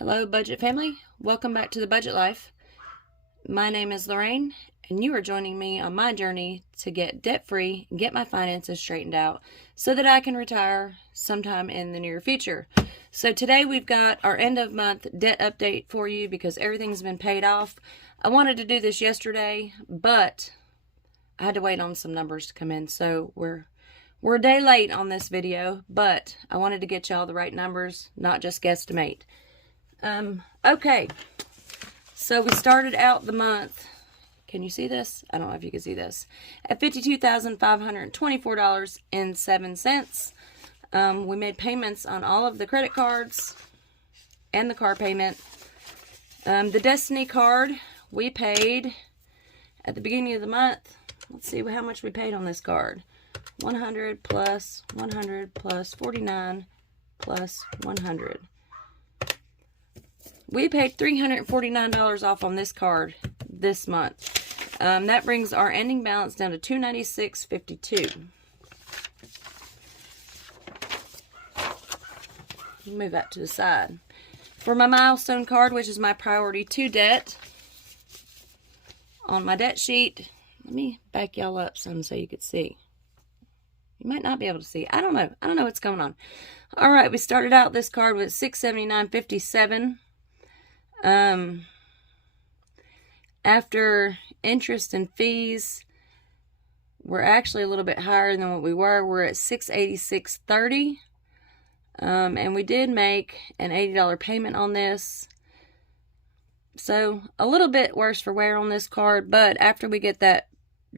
Hello, budget family. Welcome back to the Budget Life. My name is Lorraine, and you are joining me on my journey to get debt-free and get my finances straightened out so that I can retire sometime in the near future. So today we've got our end of month debt update for you because everything's been paid off. I wanted to do this yesterday, but I had to wait on some numbers to come in, so we're a day late on this video, but I wanted to get y'all the right numbers, not just guesstimate. Okay, so we started out the month, can you see this? I don't know if you can see this, at $52,524.07. We made payments on all of the credit cards and the car payment. The Destiny card, we paid at the beginning of the month. Let's see how much we paid on this card. 100 plus 100 plus 49 plus 100. We paid $349 off on this card this month. That brings our ending balance down to $296.52. Move that to the side. For my milestone card, which is my priority 2 debt, on my debt sheet, let me back y'all up some so you could see. You might not be able to see. I don't know. I don't know what's going on. All right, we started out this card with $679.57. After interest and fees, we're actually a little bit higher than what we were. We're at $686.30. And we did make an $80 payment on this. So a little bit worse for wear on this card, but after we get that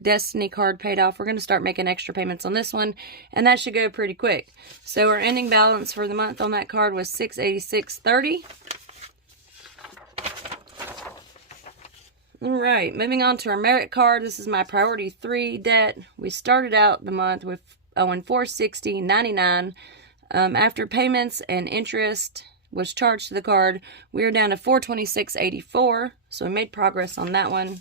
Destiny card paid off, we're going to start making extra payments on this one, and that should go pretty quick. So our ending balance for the month on that card was $686.30. All right, moving on to our merit card. This is my priority 3 debt. We started out the month with owing $460.99. After payments and interest was charged to the card, we are down to $426.84. So we made progress on that one.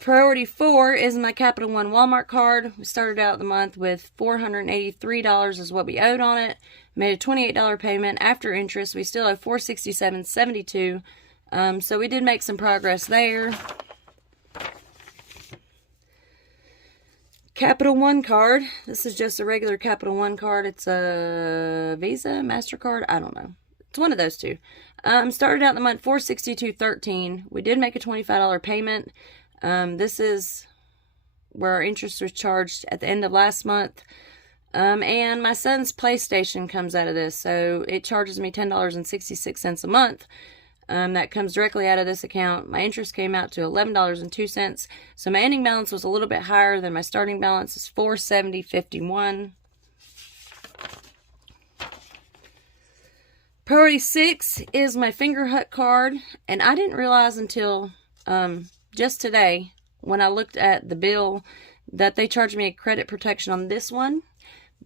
Priority 4 is my Capital One Walmart card. We started out the month with $483 is what we owed on it. Made a $28 payment. After interest, we still owe $467.72. So we did make some progress there. Capital One card. This is just a regular Capital One card. It's a Visa, MasterCard. I don't know. It's one of those two. Started out the month $462.13. We did make a $25 payment. This is where our interest was charged at the end of last month. And my son's PlayStation comes out of this, so it charges me $10.66 a month. That comes directly out of this account. My interest came out to $11.02. So my ending balance was a little bit higher than my starting balance. It's $470.51. Priority 6 is my Fingerhut card, and I didn't realize until just today when I looked at the bill that they charged me a credit protection on this one.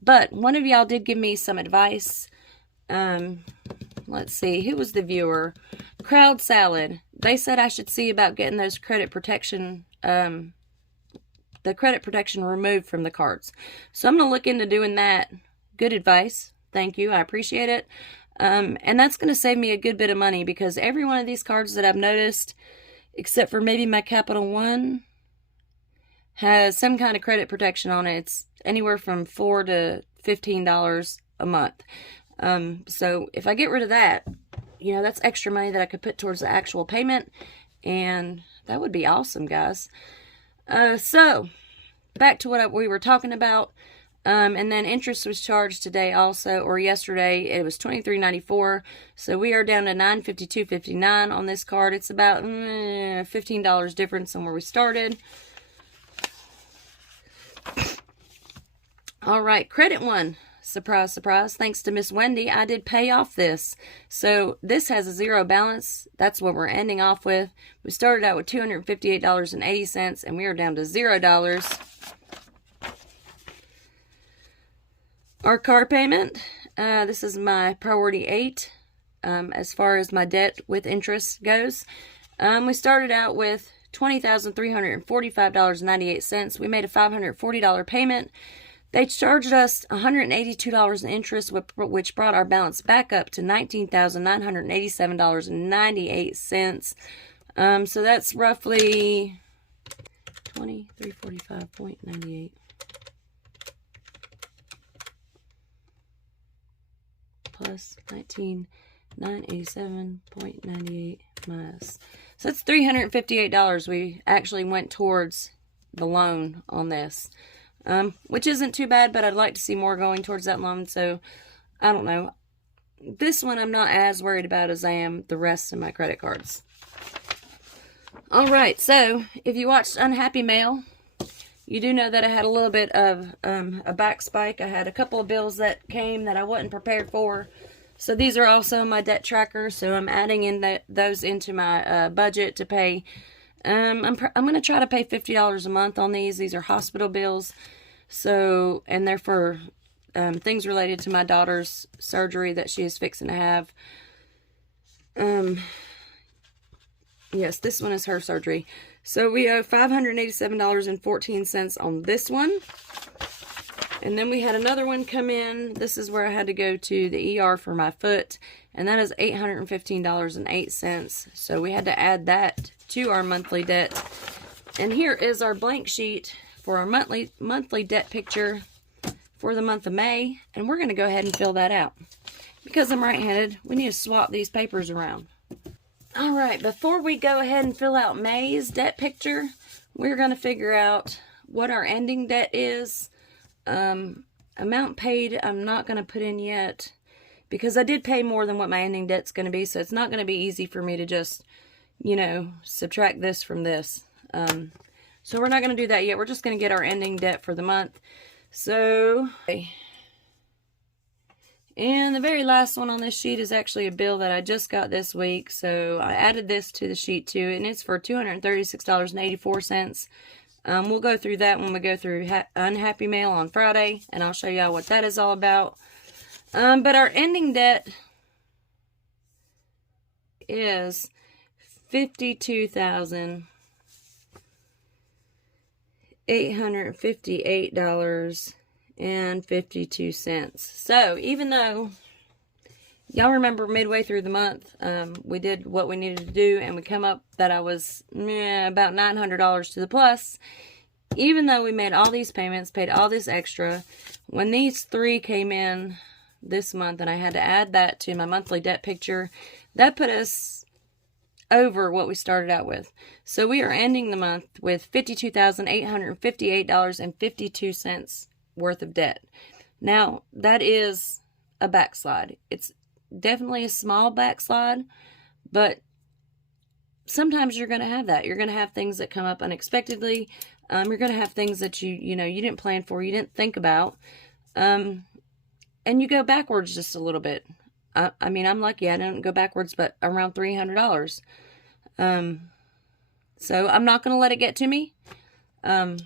But one of y'all did give me some advice. Let's see, who was the viewer? Crowd Salad. They said I should see about getting those credit protection, the credit protection removed from the cards. So I'm going to look into doing that. Good advice. Thank you. I appreciate it. And that's going to save me a good bit of money because every one of these cards that I've noticed, except for maybe my Capital One, has some kind of credit protection on it. It's anywhere from $4 to $15 a month. So if I get rid of that, you know, that's extra money that I could put towards the actual payment, and that would be awesome, guys. So back to what we were talking about. And then interest was charged today also, or yesterday. It was $23.94. So we are down to $952.59 on this card. It's about $15 difference than where we started. All right, Credit One. Surprise, surprise. Thanks to Miss Wendy, I did pay off this. So this has a 0 balance. That's what we're ending off with. We started out with $258.80, and we are down to $0. Our car payment, this is my priority 8 as far as my debt with interest goes. We started out with $20,345.98. We made a $540 payment. They charged us $182 in interest, which brought our balance back up to $19,987.98. So that's roughly 2345.98 plus 19,987.98 minus. So that's $358 we actually went towards the loan on this. Which isn't too bad, but I'd like to see more going towards that loan. So, I don't know. This one I'm not as worried about as I am the rest of my credit cards. Alright, so, if you watched Unhappy Mail, you do know that I had a little bit of a back spike. I had a couple of bills that came that I wasn't prepared for. So, these are also my debt tracker. So, I'm adding in those into my budget to pay. I'm going to try to pay $50 a month on these. These are hospital bills. So, and they're for things related to my daughter's surgery that she is fixing to have. Yes, this one is her surgery. So, we owe $587.14 on this one. And then we had another one come in. This is where I had to go to the ER for my foot. And that is $815.08. So, we had to add that to our monthly debt. And here is our blank sheet for our monthly debt picture for the month of May. And we're going to go ahead and fill that out. Because I'm right-handed, we need to swap these papers around. Alright, before we go ahead and fill out May's debt picture, we're going to figure out what our ending debt is. Amount paid, I'm not going to put in yet. Because I did pay more than what my ending debt's going to be. So it's not going to be easy for me to just, you know, subtract this from this. So we're not going to do that yet. We're just going to get our ending debt for the month. So, and the very last one on this sheet is actually a bill that I just got this week. So I added this to the sheet too, and it's for $236.84. We'll go through that when we go through Unhappy Mail on Friday, and I'll show y'all what that is all about. But our ending debt is $52,858.52. So, even though y'all remember midway through the month, we did what we needed to do, and we come up that I was about $900 to the plus. Even though we made all these payments, paid all this extra, when these three came in this month, and I had to add that to my monthly debt picture, that put us over what we started out with. So we are ending the month with $52,858.52 worth of debt. Now, that is a backslide. It's definitely a small backslide, but sometimes you're going to have that. You're going to have things that come up unexpectedly. You're going to have things that you didn't plan for, you didn't think about. And you go backwards just a little bit. I mean, I'm lucky I didn't go backwards, but around $300. So I'm not going to let it get to me. I'm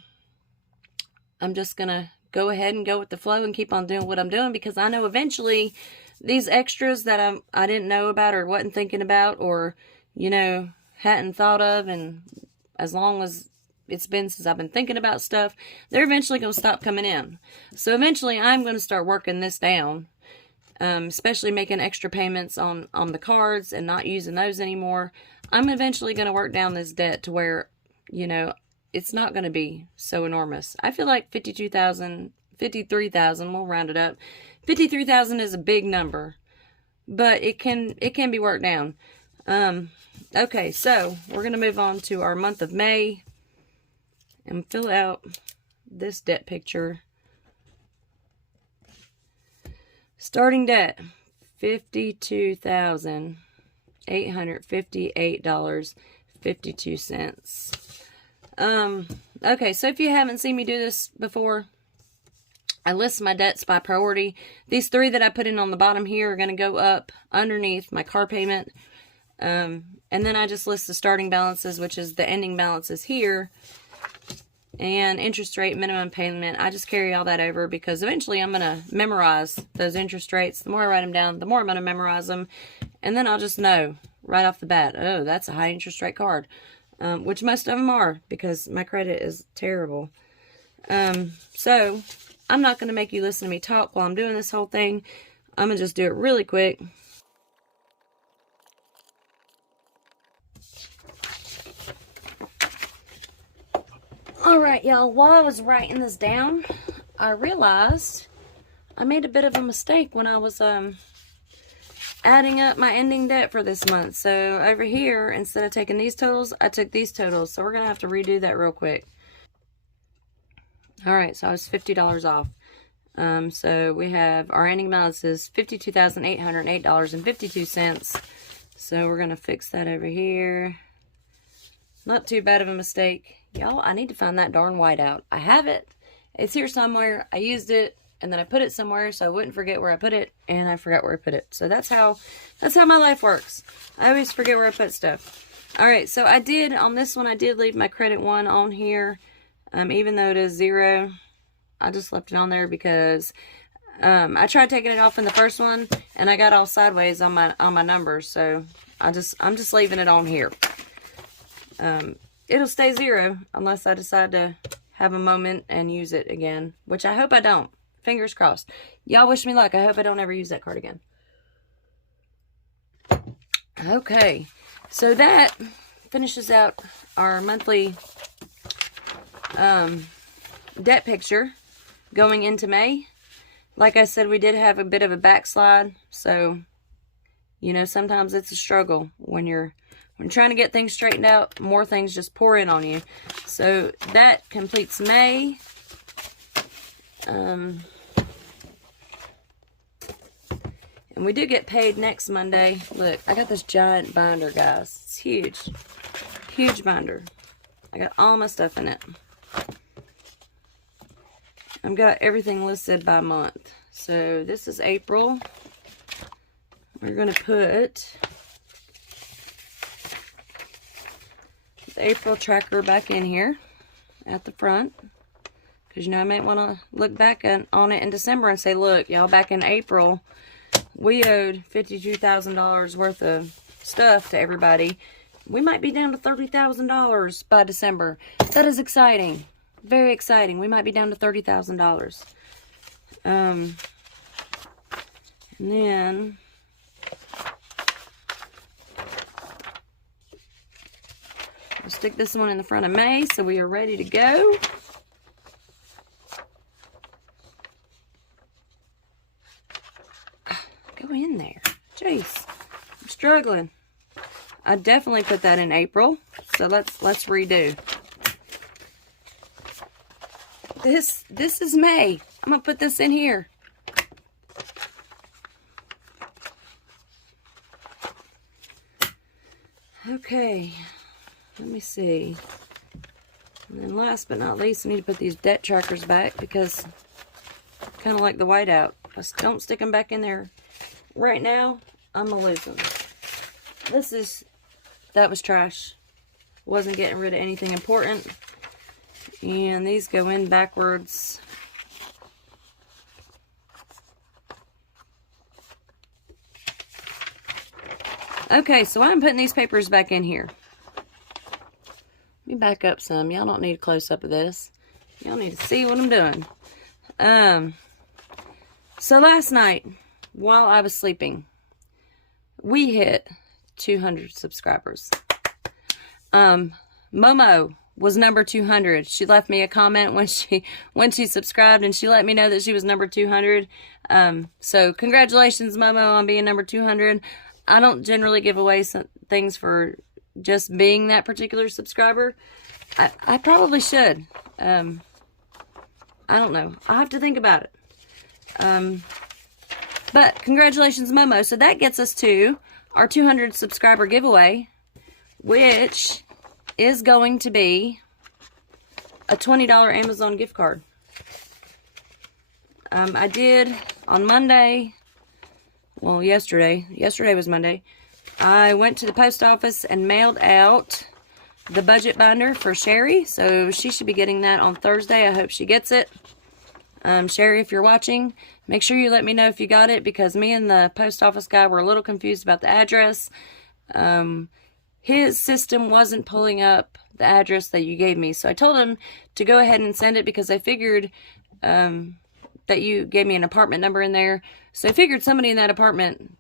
just going to go ahead and go with the flow and keep on doing what I'm doing, because I know eventually these extras that I didn't know about or wasn't thinking about, or, hadn't thought of, and as long as it's been since I've been thinking about stuff, they're eventually going to stop coming in. So eventually I'm going to start working this down, especially making extra payments on the cards and not using those anymore. I'm eventually going to work down this debt to where, it's not going to be so enormous. I feel like $53,000, we'll round it up. $53,000 is a big number, but it can be worked down. Okay, so we're going to move on to our month of May and fill out this debt picture. Starting debt, $52,858.52. Okay, so if you haven't seen me do this before, I list my debts by priority. These three that I put in on the bottom here are going to go up underneath my car payment. And then I just list the starting balances, which is the ending balances here. And interest rate, minimum payment, I just carry all that over because eventually I'm going to memorize those interest rates. The more I write them down, the more I'm going to memorize them. And then I'll just know right off the bat, oh, that's a high interest rate card. Which most of them are, because my credit is terrible. So I'm not going to make you listen to me talk while I'm doing this whole thing. I'm going to just do it really quick. Alright, y'all, while I was writing this down, I realized I made a bit of a mistake when I was adding up my ending debt for this month. So over here, instead of taking these totals, I took these totals. So we're going to have to redo that real quick. Alright, so I was $50 off. So we have our ending balance is $52,808.52. So we're going to fix that over here. Not too bad of a mistake. Y'all, I need to find that darn whiteout. I have it. It's here somewhere. I used it, and then I put it somewhere so I wouldn't forget where I put it, and I forgot where I put it. So that's how my life works. I always forget where I put stuff. Alright, so I did, on this one, I did leave my credit one on here. Even though it is 0, I just left it on there because I tried taking it off in the first one, and I got all sideways on my numbers. So I'm just leaving it on here. It'll stay 0 unless I decide to have a moment and use it again, which I hope I don't. Fingers crossed. Y'all wish me luck. I hope I don't ever use that card again. Okay, so that finishes out our monthly debt picture going into May. Like I said, we did have a bit of a backslide, so you know, sometimes it's a struggle when you're trying to get things straightened out. More things just pour in on you. So that completes May. And we do get paid next Monday. Look, I got this giant binder, guys. It's huge. Huge binder. I got all my stuff in it. I've got everything listed by month. So this is April. We're going to put the April tracker back in here at the front. Because, you know, I might want to look back on it in December and say, look, y'all, back in April, we owed $52,000 worth of stuff to everybody. We might be down to $30,000 by December. That is exciting. Very exciting. We might be down to $30,000. And then we'll stick this one in the front of May so we are ready to go. Go in there. Jeez. I'm struggling. I definitely put that in April. So let's redo. This is May. I'm going to put this in here. Okay. Let me see. And then last but not least, I need to put these debt trackers back because kind of like the whiteout. If I don't stick them back in there right now, I'm going to lose them. That was trash. Wasn't getting rid of anything important. And these go in backwards. Okay, so I'm putting these papers back in here. Let me back up some. Y'all don't need a close-up of this. Y'all need to see what I'm doing. So last night, while I was sleeping, we hit 200 subscribers. Momo was number 200. She left me a comment when she subscribed, and she let me know that she was number 200. So congratulations, Momo, on being number 200. I don't generally give away some things for just being that particular subscriber. I probably should. I don't know. I'll have to think about it. But congratulations, Momo. So that gets us to our 200 subscriber giveaway, which is going to be a $20 Amazon gift card. I did on Monday, well, yesterday was Monday, I went to the post office and mailed out the budget binder for Sherry, so she should be getting that on Thursday. I hope she gets it. Sherry, if you're watching, make sure you let me know if you got it, because me and the post office guy were a little confused about the address. His system wasn't pulling up the address that you gave me, so I told him to go ahead and send it because I figured that you gave me an apartment number in there. So I figured somebody in that apartment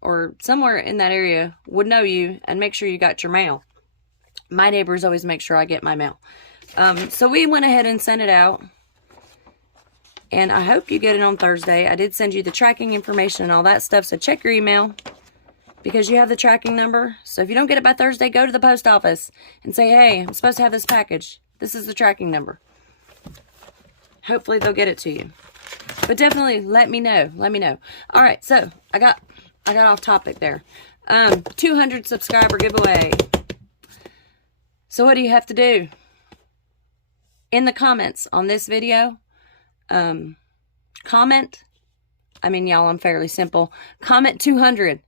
or somewhere in that area would know you and make sure you got your mail. My neighbors always make sure I get my mail. So we went ahead and sent it out. And I hope you get it on Thursday. I did send you the tracking information and all that stuff. So check your email because you have the tracking number. So if you don't get it by Thursday, go to the post office and say, hey, I'm supposed to have this package. This is the tracking number. Hopefully they'll get it to you. But definitely let me know. Let me know. All right. So I got off topic there. 200 subscriber giveaway. So what do you have to do? In the comments on this video, comment. I mean, y'all, I'm fairly simple. Comment 200.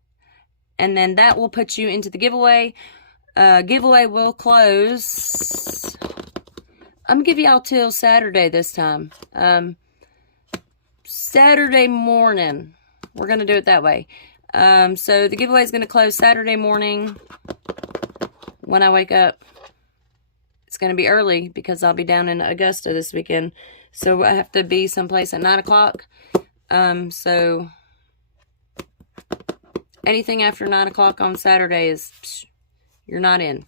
And then that will put you into the giveaway. Giveaway will close. I'm going to give y'all till Saturday this time. Saturday morning. We're going to do it that way. So the giveaway is going to close Saturday morning when I wake up. It's going to be early because I'll be down in Augusta this weekend. So I have to be someplace at 9 o'clock. So anything after 9 o'clock on Saturday is, you're not in.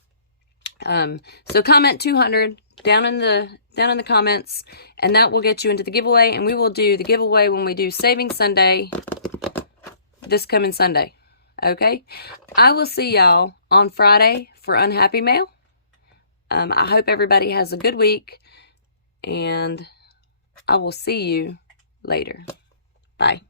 So comment 200 down in the comments, and that will get you into the giveaway. And we will do the giveaway when we do Saving Sunday this coming Sunday. Okay? I will see y'all on Friday for Unhappy Mail. I hope everybody has a good week, and I will see you later. Bye.